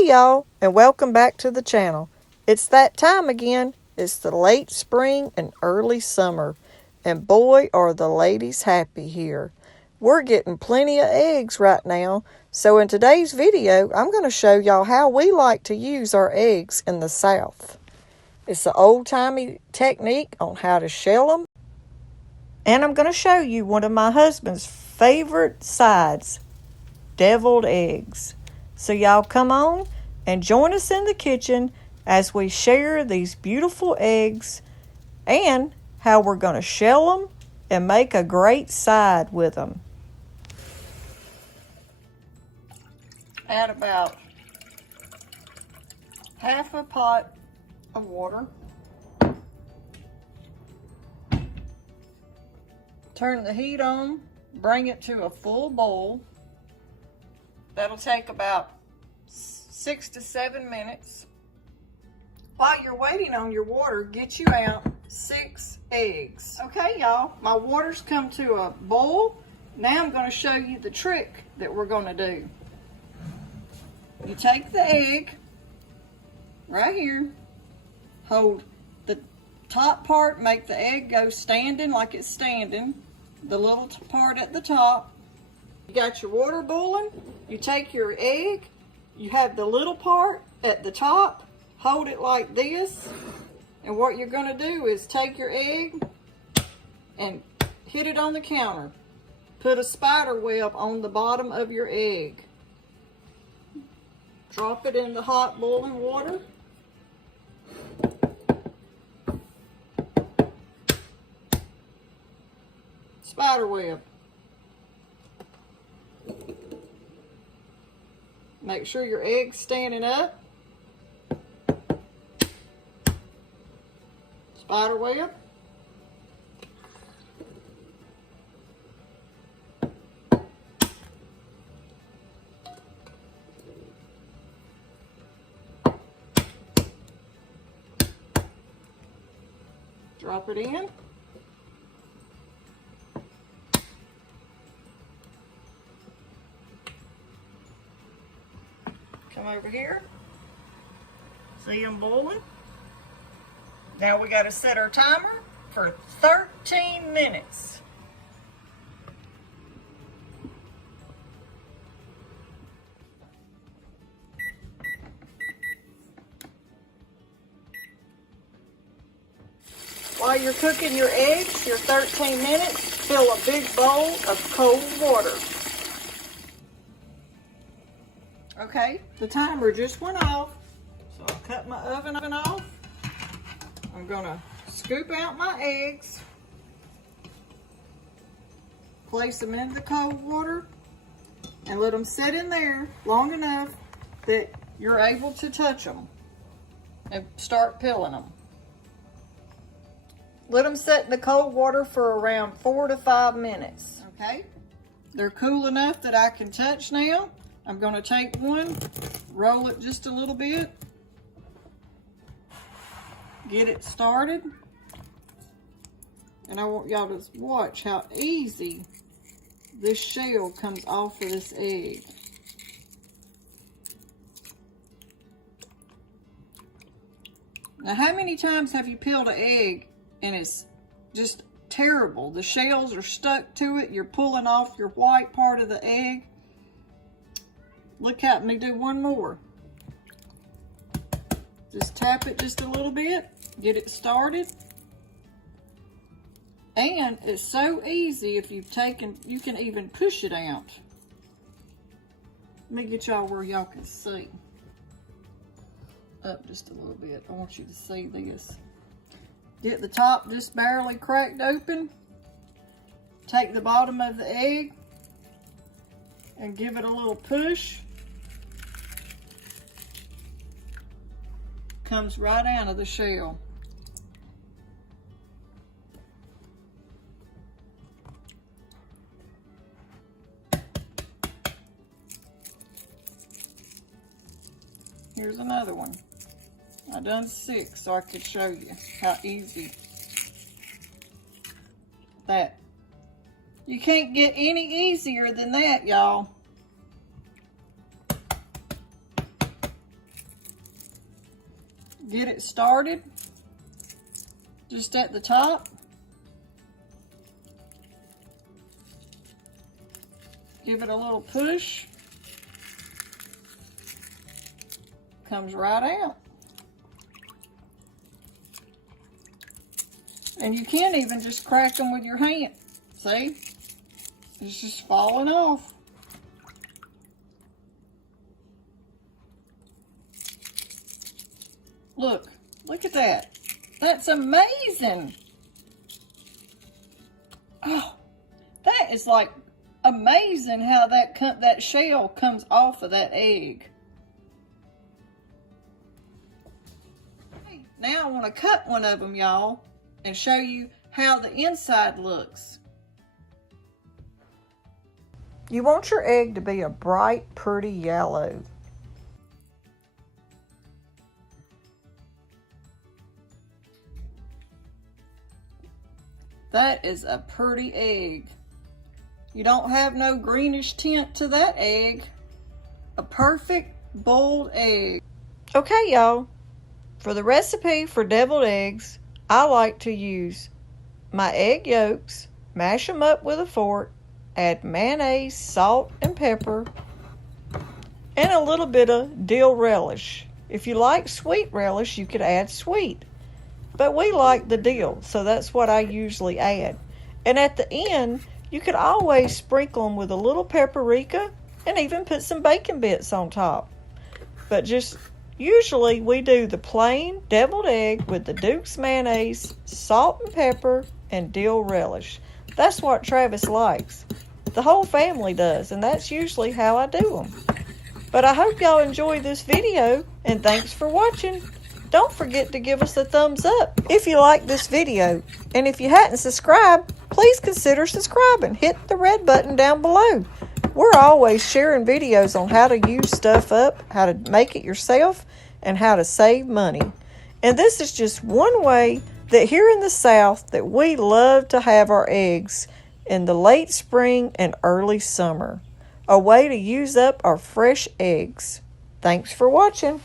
Hey y'all, and welcome back to the channel. It's that time again. It's the late spring and early summer, and boy are the ladies happy here. We're getting plenty of eggs right now, so in today's video I'm going to show y'all how we like to use our eggs in the South. It's an old-timey technique on how to shell them, and I'm going to show you one of my husband's favorite sides, deviled eggs. So y'all come on and join us in the kitchen as we share these beautiful eggs and how we're going to shell them and make a great side with them. Add about half a pot of water. Turn the heat on, bring it to a full boil. That'll take about 6 to 7 minutes. While you're waiting on your water, get you out 6 eggs. Okay, y'all, my water's come to a boil. Now I'm going to show you the trick that we're going to do. You take the egg right here, hold the top part, make the egg go standing like it's standing, the little part at the top. You got your water boiling, you take your egg, you have the little part at the top, hold it like this, and what you're going to do is take your egg and hit it on the counter. Put a spider web on the bottom of your egg. Drop it in the hot boiling water. Spider web. Make sure your egg's standing up. Spider web. Drop it in. Come over here. See them boiling? Now we got to set our timer for 13 minutes. While you're cooking your eggs, your 13 minutes, fill a big bowl of cold water. Okay, the timer just went off, so I'll cut my oven off. I'm gonna scoop out my eggs, place them in the cold water, and let them sit in there long enough that you're able to touch them and start peeling them. Let them sit in the cold water for around 4 to 5 minutes. Okay, they're cool enough that I can touch now. I'm going to take one, roll it just a little bit, get it started, and I want y'all to watch how easy this shell comes off of this egg. Now, how many times have you peeled an egg and it's just terrible? The shells are stuck to it, you're pulling off your white part of the egg. Look at me do one more. Just tap it just a little bit, get it started. And it's so easy if you've taken, you can even push it out. Let me get y'all where y'all can see. Up just a little bit, I want you to see this. Get the top just barely cracked open. Take the bottom of the egg and give it a little push. Comes right out of the shell. Here's another one. I done 6 so I could show you how easy that. You can't get any easier than that, y'all. get it started just at the top. Give it a little push. Comes right out. And you can't even just crack them with your hand. See? It's just falling off. Look at that. That's amazing. Oh, that is like amazing how that shell comes off of that egg. Now I want to cut one of them, y'all, and show you how the inside looks. You want your egg to be a bright, pretty yellow. That is a pretty egg. You don't have no greenish tint to that egg. A perfect boiled egg. Okay, y'all. For the recipe for deviled eggs, I like to use my egg yolks, mash them up with a fork, add mayonnaise, salt, and pepper, and a little bit of dill relish. If you like sweet relish, you could add sweet. But we like the dill, so that's what I usually add. And at the end, you could always sprinkle them with a little paprika and even put some bacon bits on top. But just usually we do the plain deviled egg with the Duke's mayonnaise, salt and pepper, and dill relish. That's what Travis likes. The whole family does, and that's usually how I do them. But I hope y'all enjoyed this video, and thanks for watching. Don't forget to give us a thumbs up if you like this video. And if you hadn't subscribed, please consider subscribing. Hit the red button down below. We're always sharing videos on how to use stuff up, how to make it yourself, and how to save money. And this is just one way that here in the South that we love to have our eggs in the late spring and early summer. A way to use up our fresh eggs. Thanks for watching.